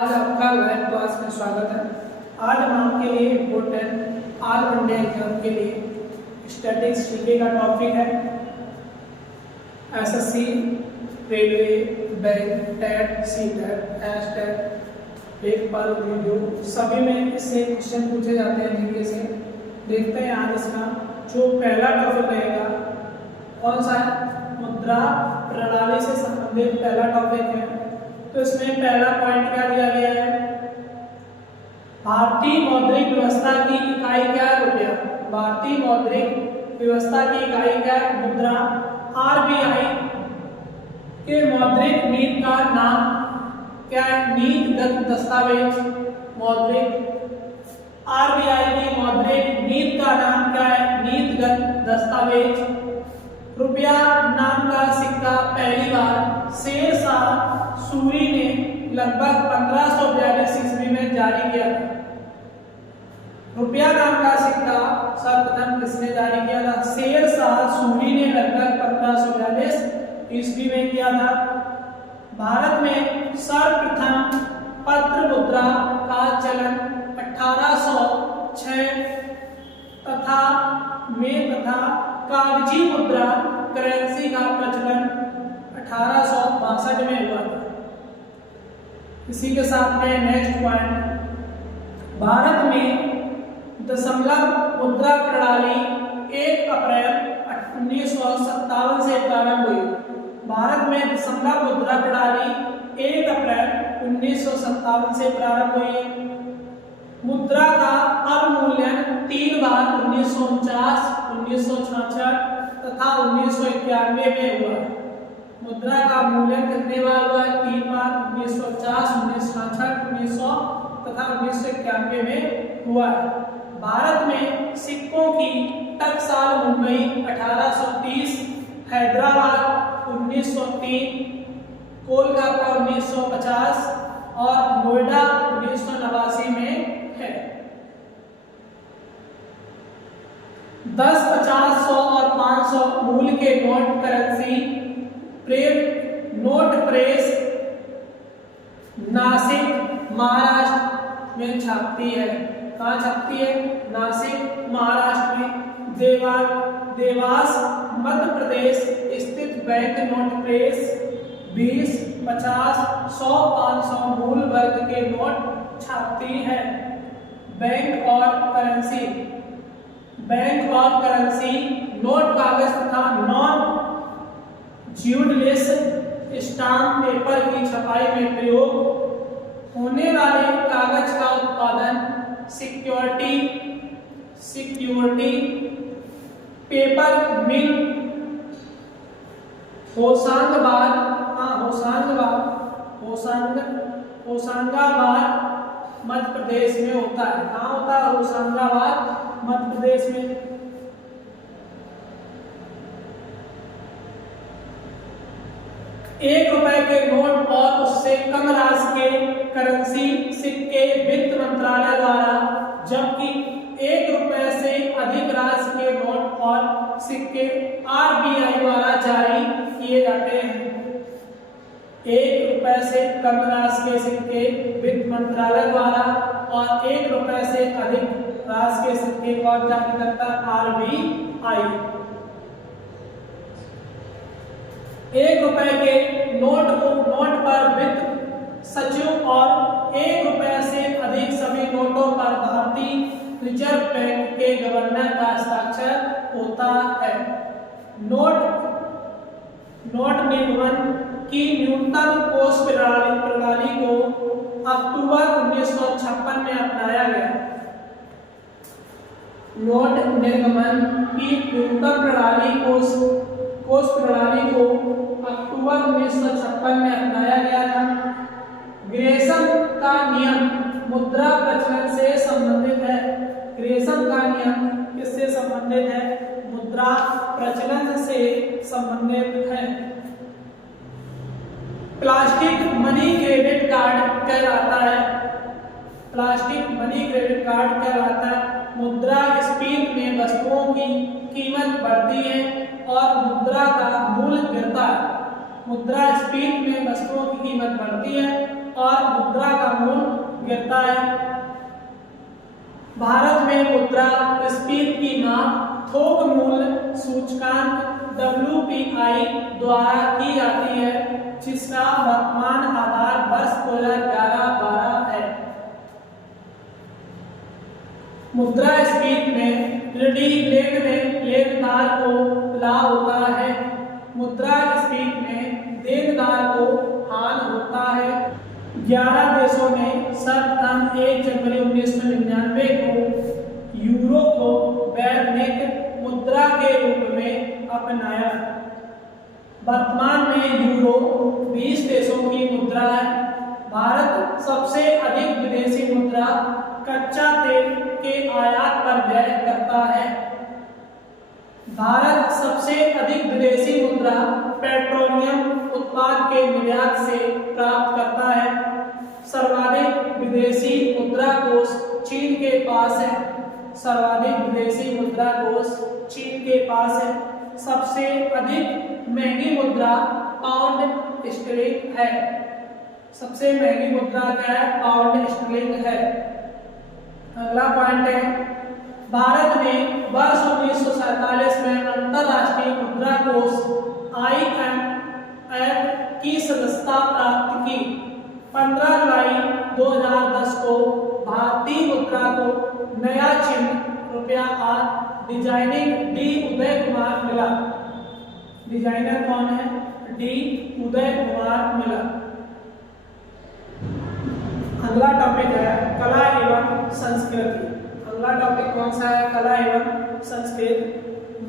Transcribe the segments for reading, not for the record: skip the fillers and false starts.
आज आपका live class में स्वागत है। आज हम आपके लिए इम्पोर्टेंट ऑल इंडिया एग्जाम के लिए स्टैटिक्स जीके का टॉपिक है। SSC, railway, bank, TET, CTET, STET, लेखपाल, वीडियो सभी में इससे क्वेश्चन पूछे जाते हैं जीके से। देखते हैं आज इसका जो पहला टॉपिक रहेगा कौन सा है, मुद्रा प्रणाली से संबंधित पहला टॉपिक है। तो इसमें पहला पॉइंट क्या दिया गया है, भारतीय मौद्रिक व्यवस्था की इकाई क्या है, रुपया। भारतीय मौद्रिक व्यवस्था की इकाई क्या है, मुद्रा। आरबीआई के मौद्रिक नीति का नाम क्या है, नीतिगत दस्तावेज। मौद्रिक आरबीआई की मौद्रिक नीति का नाम क्या है, नीतिगत दस्तावेज। रुपया नाम का सिक्का पहली बार शेरशाह सूरी ने लगभग 1542 ईस्वी में जारी किया था। रुपया नाम का सिक्का सर्वप्रथम किसने जारी किया था, शेरशाह सूरी ने लगभग 1542 ईस्वी में किया था। भारत में सर्वप्रथम पत्र मुद्रा का चलन 1806 तथा कागजी मुद्रा करेंसी का प्रचलन 1862 में हुआ था। इसी के साथ में नेक्स्ट पॉइंट, भारत में दशमलव मुद्रा प्रणाली 1 अप्रैल 1957 से प्रारंभ हुई। भारत में दशमलव मुद्रा प्रणाली 1 अप्रैल 1957 से प्रारंभ हुई। मुद्रा का अवमूल्यन 3 बार 1949, 1966 तथा 1991 में हुआ। मुद्रा का मूल्यन कितने बार हुआ है, 3 बार, 1950, 1966, 1900 तथा 1991 में हुआ है। भारत में सिक्कों की टकसाल मुंबई 1830, हैदराबाद 1903, कोलकाता 1950 और नोएडा 1989 में है। 10, 50, 100 और 500 मूल्य के note currency note press Nashik Maharashtra में छापती है। कहाँ छापती है, नासिक महाराष्ट्र में। देवास मध्य प्रदेश स्थित बैंक नोट प्रेस 20, 50, 100, 500 मूल वर्ग के नोट छापती है। बैंक और करेंसी नोट कागज तथा नॉन ज्यूडलेस स्टाम्प पेपर की छपाई में प्रयोग होने वाले कागज का उत्पादन सिक्योरिटी पेपर मिल होशंगाबाद मध्य प्रदेश में होता है। कहाँ होता है, होशंगाबाद मध्य प्रदेश में। ₹1 के नोट और उससे कम राशि के करेंसी सिक्के वित्त मंत्रालय द्वारा, जबकि ₹1 से अधिक राशि के नोट और सिक्के आरबीआई द्वारा जारी किए जाते हैं। ₹1 से कम राशि के सिक्के वित्त मंत्रालय द्वारा और ₹1 से अधिक राशि के सिक्के को जारी करता आरबीआई। ₹1 के नोट पर वित्त सचिव और ₹1 से अधिक सभी नोटों पर भारतीय रिजर्व बैंक के गवर्नर का हस्ताक्षर होता है। नोट निगमन की न्यूनतम कोष प्रणाली को अक्टूबर 1956 में अपनाया गया। नोट निर्गमन की न्यूनतम कोष प्रणाली को अक्टूबर 1956 में अपनाया गया था। ग्रेसम का नियम मुद्रा प्रचलन से संबंधित है। ग्रेसम का नियम किससे संबंधित है, मुद्रा प्रचलन से संबंधित है। प्लास्टिक मनी क्रेडिट कार्ड कहलाता है। प्लास्टिक मनी क्रेडिट कार्ड कहलाता है। मुद्रास्फीति में वस्तुओं की कीमत बढ़ती है और मुद्रा का मूल्य गिरता है। मुद्रास्फीति में वस्तुओं की कीमत बढ़ती है और मुद्रा का मूल्य देता है। भारत में मुद्रास्फीति की माप थोक मूल्य सूचकांक WPI द्वारा की जाती है, जिसका वर्तमान आधार वर्ष 2011-12 है। मुद्रास्फीति में ऋणी लेनदार को लाभ होता है, मुद्रास्फीति में देनदार को हानि होता है। 11 देशों ने सर्वप्रथम 1 जनवरी 1999 को यूरो को वैश्विक मुद्रा के रूप में अपनाया। वर्तमान में यूरो 20 देशों की मुद्रा है। भारत सबसे अधिक विदेशी मुद्रा कच्चा तेल के आयात पर व्यय करता है। भारत सबसे अधिक विदेशी मुद्रा पेट्रोलियम उत्पाद के निर्यात से प्राप्त करता है। सर्वाधिक विदेशी मुद्रा कोष चीन के पास है। सर्वाधिक विदेशी मुद्रा कोष चीन के पास है। सबसे अधिक महंगी मुद्रा पाउंड स्टर्लिंग है। सबसे महंगी मुद्रा क्या है? पाउंड स्टर्लिंग है। अगला पॉइंट है, भारत ने वर्ष 1947 में अंतरराष्ट्रीय मुद्रा कोष IMF की सदस्यता प्राप्त की। 15 जुलाई 2010 को भारतीय मुद्रा को नया चिन्ह रुपया डिजाइनिंग डी उदय कुमार मिला। डिजाइनर कौन है? डी उदय कुमार मिला। अगला टॉपिक है कला एवं संस्कृति। अगला टॉपिक कौन सा है? कला एवं संस्कृति।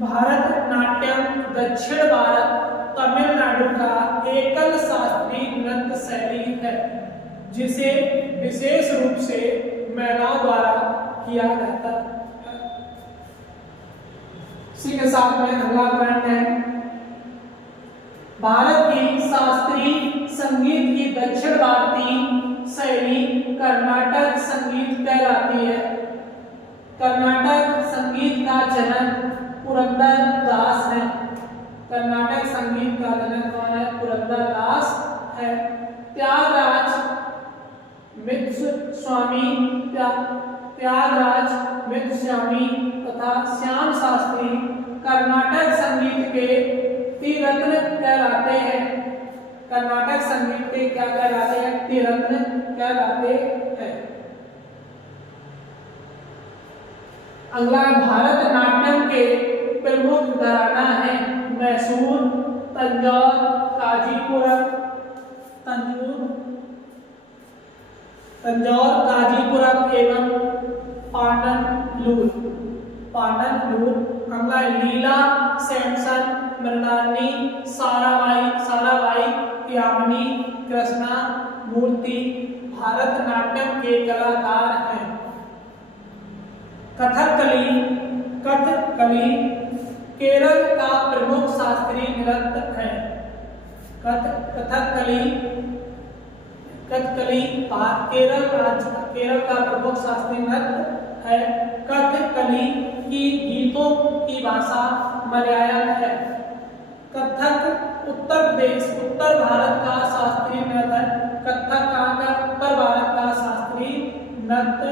भारतनाट्यम दक्षिण भारत तमिलनाडु का एकल शास्त्रीय नृत्य शैली है, जिसे विशेष रूप से महिलाओं द्वारा किया जाता है। इसी के साथ में अगला पॉइंट है, भारत की शास्त्रीय संगीत की दक्षिण भारतीय शैली कर्नाटक संगीत कहलाती है। कर्नाटक संगीत का जनक पुरंदर दास है। कर्नाटक संगीत का जनक कौन है? पुरंदर दास है। त्यागराज मित्स्वामी तथा श्याम शास्त्री कर्नाटक संगीत के त्रिरत्न कहलाते हैं। कर्नाटक संगीत के क्या कहलाते हैं? त्रिरत्न कहलाते हैं। अगला भारतनाट्यम के प्रमुख घराना है मैसूर, तंजौर, काजीपुरम एवं पाटनलूर। अगला लीला सैमसन, मृणालिनी, साराभाई, यामिनी, कृष्णा मूर्ति भारतनाट्यम के कलाकार हैं। कथकली केरल का प्रमुख शास्त्रीय नृत्य है। कथकली केरल का प्रमुख शास्त्रीय नृत्य है। कथकली की गीतों की भाषा मलयालम है। कथक उत्तर भारत का शास्त्रीय नृत्य है। कथक का उत्तर भारत का शास्त्रीय नृत्य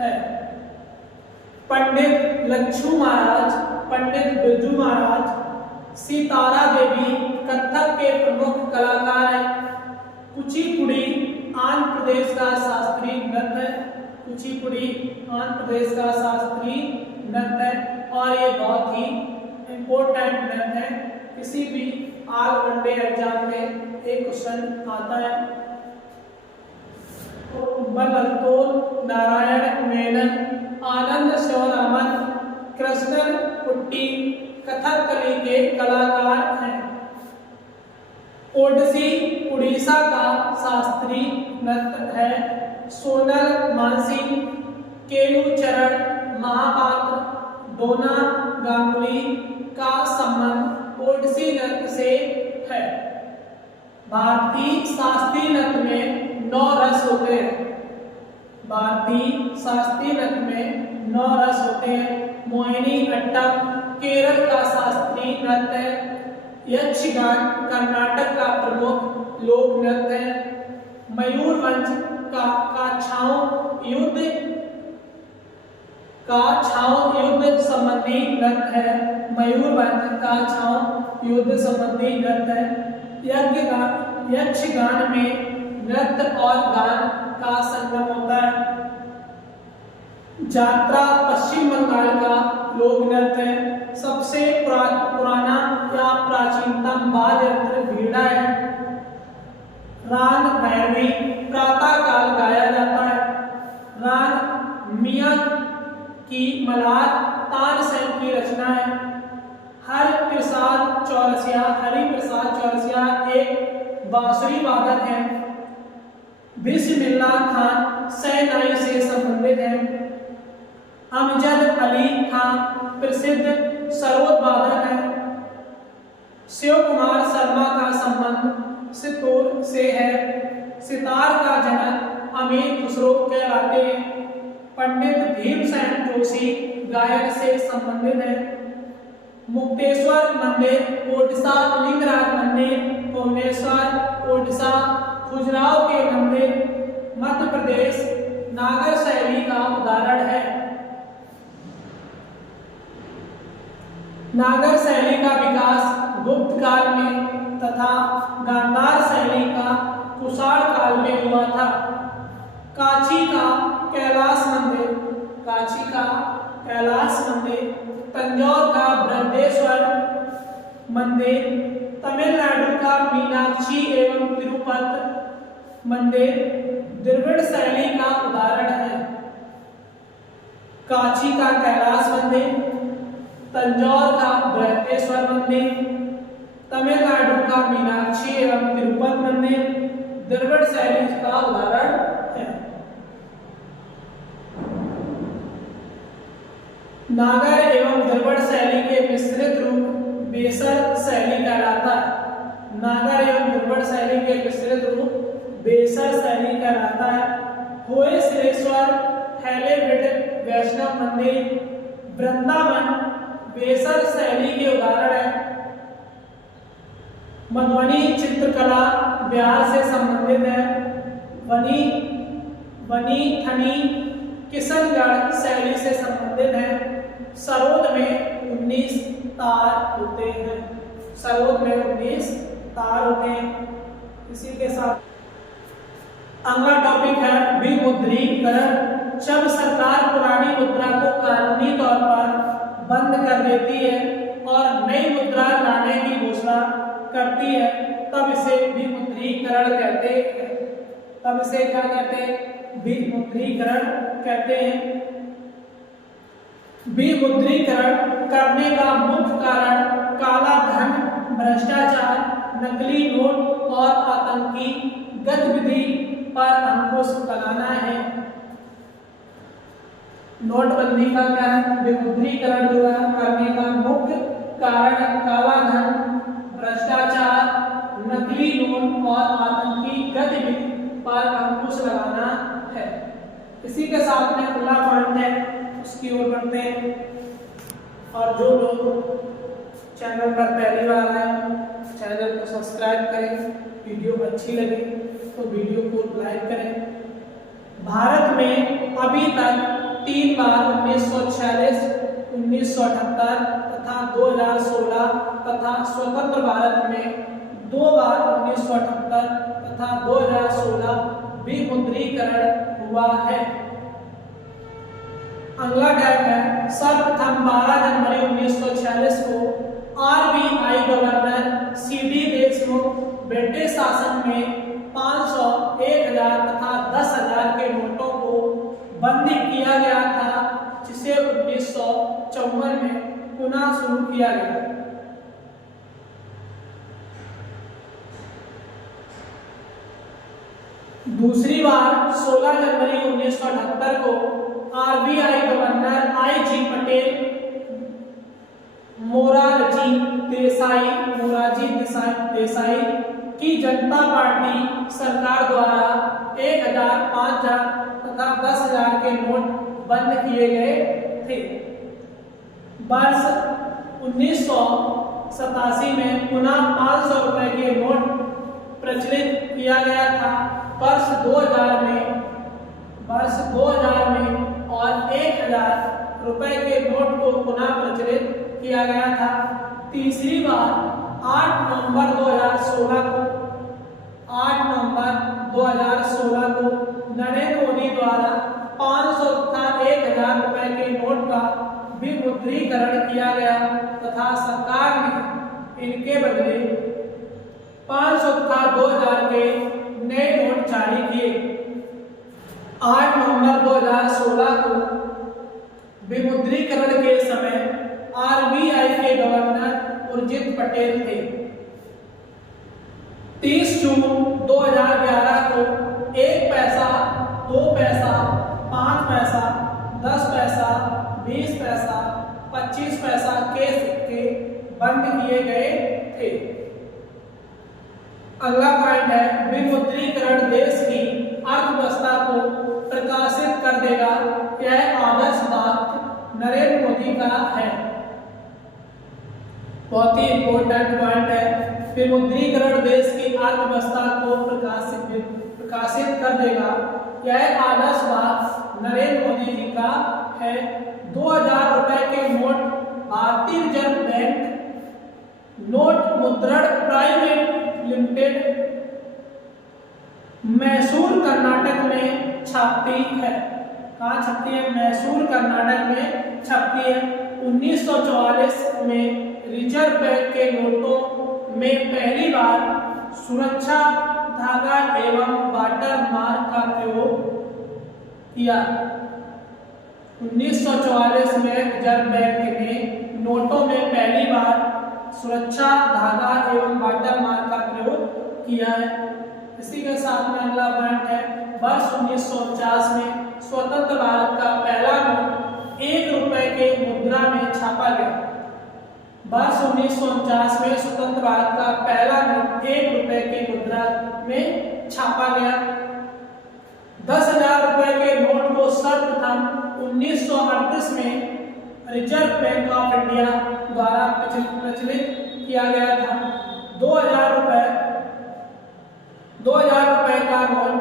है। पंडित लच्छू महाराज, पंडित बिरजू महाराज, सितारा देवी कथक के प्रमुख कलाकार हैं। कुचिपुड़ी आंध्र प्रदेश का शास्त्रीय नृत्य है। कुचिपुड़ी आंध्र प्रदेश का शास्त्रीय नृत्य है और ये बहुत ही इम्पोर्टेंट नृत्य है। किसी भी ऑल वनडे एग्जाम में एक क्वेश्चन आता है। बलतोल नारायण मेनन, आनंद शिवरामन, कृष्णन कुट्टी कथकली के कलाकार हैं। ओडिसी उड़ीसा का शास्त्रीय नृत्य है। सोनल मानसिंह, केलुचरण महापात्र, डोना गांगुली का संबंध ओडिसी नृत्य से है। भारतीय शास्त्रीय नृत्य में 9 रस होते हैं। भारतीय शास्त्रीय नृत्य में 9 रस होते हैं। मोहिनी अट्टम केरल का शास्त्रीय नृत्य है। यक्षगान कर्नाटक का प्रमुख लोक नृत्य है। मयूरभंज का छाव युद्ध का छाव युद्ध संबंधी नृत्य है। मयूरभंज का छाव युद्ध संबंधी नृत्य है। यक्षगान में नृत्य और गान का संगम होता है। जात्रा पश्चिम बंगाल का लोक नृत्य है। सबसे पुराना या प्राचीनतम वाद्य यंत्र वीणा है। राग भैरवी प्रातः काल गाया जाता है। राग मियां की मलार तानसेन की रचना है। हरिप्रसाद चौरसिया एक बांसुरी वादक है। बिस्मिल्लाह खान शहनाई से संबंधित है। अमजद अली खान प्रसिद्ध सरोद वादक है। शिव कुमार शर्मा का संबंध सितौर से है। सितार का जनक अमीर खुसरो कहलाते हैं। पंडित भीमसेन जोशी गायन से संबंधित है। मुक्तेश्वर मंदिर ओडिशा, लिंगराज मंदिर भुवनेश्वर ओडिशा, खजुराहो के मंदिर मध्य प्रदेश नागर शैली का उदाहरण है। नागर शैली का विकास गुप्त काल में तथा गांधार शैली का कुषाण काल में हुआ था। काशी का कैलाश मंदिर, तंजौर का बृहदेश्वर मंदिर, तमिलनाडु का मीनाक्षी एवं तिरुपति मंदिर द्रविड़ शैली का उदाहरण है। काशी का कैलाश मंदिर, तंजौर का बृहदेश्वर मंदिर, तमिलनाडु का मीनाक्षी एवं तिरुपति मंदिर द्रविड़ शैली का उदाहरण है। नागर एवं द्रविड़ शैली के मिश्रित रूप बेसर शैली कहलाता है। नागर एवं द्रविड़ शैली के मिश्रित रूप बेसर शैली कहलाता है। होय सिद्धेश्वर हैलेब्रिड वैष्णव मंदिर वृंदावन बेसर शैली के उदाहरण है। मधुबनी चित्रकला बिहार से संबंधित है। वनी थनी किशनगढ़ शैली से संबंधित है। सरोद में 19 तार होते हैं। सरोद में 19 तार होते हैं। इसी के साथ अगला टॉपिक है विमुद्रीकरण। जब सरकार पुरानी मुद्रा को कानूनी तौर पर बंद कर देती है और नई मुद्रा लाने की घोषणा करती है तब इसे विमुद्रीकरण कहते हैं। तब इसे क्या कहते हैं? विमुद्रीकरण कहते हैं। विमुद्रीकरण करने का मुख्य कारण काला धन, भ्रष्टाचार, नकली नोट और आतंकी गतिविधि पर अंकुश लगाना है। नोटबंदी का क्या है? विमुद्रीकरण जो है करने का मुख्य कारण काला धन, भ्रष्टाचार, नकली नोट और आतंकी गतिविधि पर अंकुश लगाना है। इसी के साथ में अगला पॉइंट है उसकी ओर बढ़ते हैं। और जो लोग चैनल पर पहली बार आए चैनल को सब्सक्राइब करें। वीडियो अच्छी लगे तो वीडियो को लाइक करें। भारत में अभी तक 3 बार 1946, 1978 तथा 2016 तथा स्वतंत्र भारत में 2 बार 1978 तथा 2016 विमुद्रीकरण हुआ है। अगला टैग है सर्वप्रथम 12 जनवरी 1946 को RBI governor CD Deshmukh British शासन में 500, 1000 तथा 10,000 के नोटों को बंद किया गया था, जिसे 1954 में पुनः शुरू किया गया। दूसरी बार 16 जनवरी 1978 को RBI governor IG. Patel Morarji Desai की जनता पार्टी सरकार द्वारा 1000, 5000 तथा 10,000 के नोट बंद किए गए थे। वर्ष 1987 में पुनः 500 रुपए के नोट प्रचलित किया गया था। वर्ष 2000 रुपए के नोट को पुनः प्रचलित किया गया था। तीसरी बार 8 नवंबर 2016 को 8 नवंबर 2016 को नरेंद्र मोदी द्वारा 500 तथा 1000 रुपए के नोट का विमुद्रीकरण किया गया तथा सरकार ने इनके बदले 500 तथा 2000 के नए नोट जारी किए। 8 नवंबर 2016 को विमुद्रीकरण के समय आरबीआई के गवर्नर उर्जित पटेल थे। 30 जून 2011 को 1 पैसा, 2 पैसा, 5 पैसा, 10 पैसा, 20 पैसा, 25 पैसा के सिक्के बंद किए गए थे। अगला पॉइंट है विमुद्रीकरण देश की अर्थव्यवस्था को प्रकाशित कर देगा। यह आदर्श बात नरेंद्र मोदी का है। बहुत ही इंपॉर्टेंट पॉइंट है। विमुद्रीकरण देश की अर्थव्यवस्था को प्रकाशित कर देगा। यह आदर्श बात नरेंद्र मोदी जी का है। 2000 रुपए के नोट भारतीय रिजर्व बैंक नोट मुद्रण प्राइवेट लिमिटेड मैसूर कर्नाटक में छापती है। कहाँ छपती है? मैसूर कर्नाटक में छपती है। 1944 में रिजर्व बैंक के नोटों में पहली बार सुरक्षा धागा एवं वाटर मार्क का प्रयोग किया। 1944 में रिजर्व बैंक ने नोटों में पहली बार सुरक्षा धागा एवं वाटर मार्क का प्रयोग किया है। इसी के साथ में अगला पॉइंट है वर्ष 1949 में स्वतंत्र भारत का पहला नोट 1 रुपए के मुद्रा में छापा गया। वर्ष 1949 में स्वतंत्र भारत का पहला नोट 1 रुपए की मुद्रा में छापा गया। 10,000 रुपए के नोट को सर्वप्रथम 1938 में रिजर्व बैंक ऑफ इंडिया द्वारा प्रचलित किया गया था। 2000 रुपए का नोट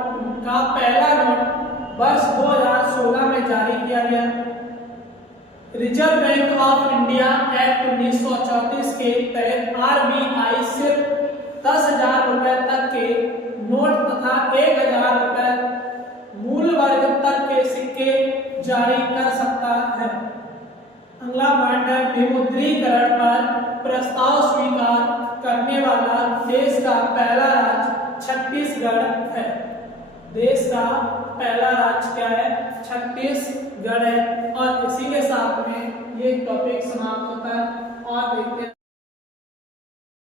का पहला नोट वर्ष 2016 में जारी किया गया। Reserve bank of India act 1934 के तहत आरबीआई सिर्फ 10,000 रुपए तक के नोट तथा 1000 रुपए मूल वर्ग तक के सिक्के जारी कर सकता है। अगला पॉइंट है विमुद्रीकरण पर प्रस्ताव स्वीकार करने वाला देश का पहला राज्य छत्तीसगढ़ है। देश का पहला राज्य क्या है? छत्तीसगढ़ है। और इसी के साथ में ये टॉपिक